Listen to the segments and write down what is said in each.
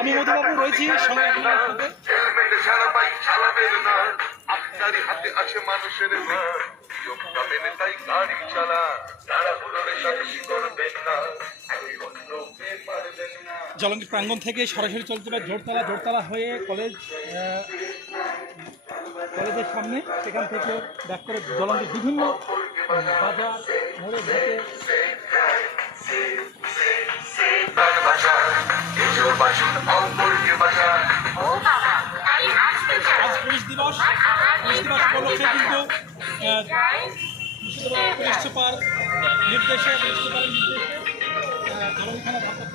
আমি মধুবাবু রয়েছি, সঙ্গে আপনার সাথে হেলমেটে ছাড়া বাইক চালাবেন না আপনারই হাতে আছে মানুষের। মেনে গাড়ি চালা থেকে সরাসরি চলতে পারে জোরতলা জোরতলা হয়ে কলেজ কলেজের সামনে সেখান থেকে ব্যাক করে জলঙ্গির বিভিন্ন বাজার মোড়ে ঘুরতে দিবস। পুলিশ দিবস উপলক্ষে কিন্তু পুলিশ নির্দেশে পুলিশ নির্দেশে আলম থানা ভারতের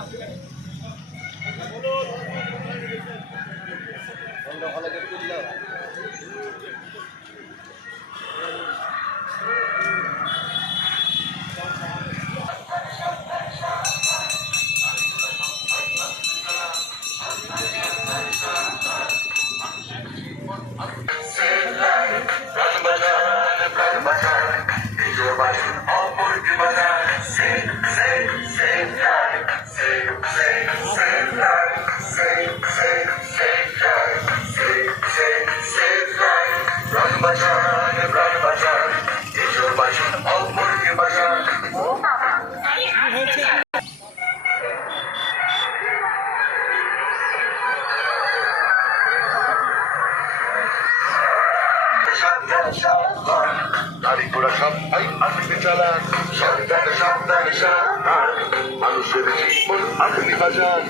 মানুষের জীবন আপনি বাঁচান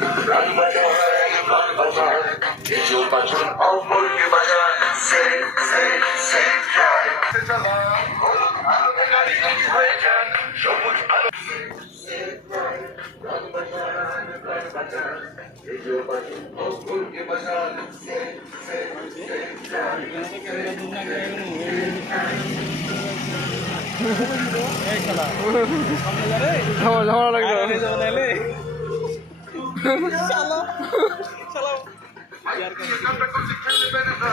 নিজেও বাঁচুন অপরকে বাঁচান সেভ সেভ সেভ লাইফ নিজেও বাঁচুন অপরকে বাঁচান সেভ সেভ সেভ লাইফ ঝামেলা লাগলো কাটাকুটি খেলবেন না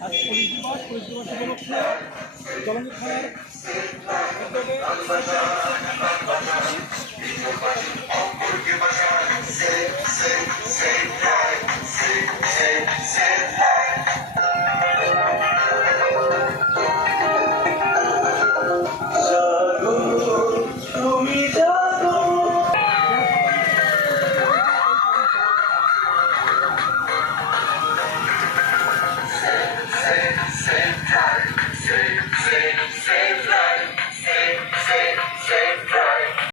আজ পুলিশ দিবস পুলিশ দিবস উপলক্ষে উদ্যোগে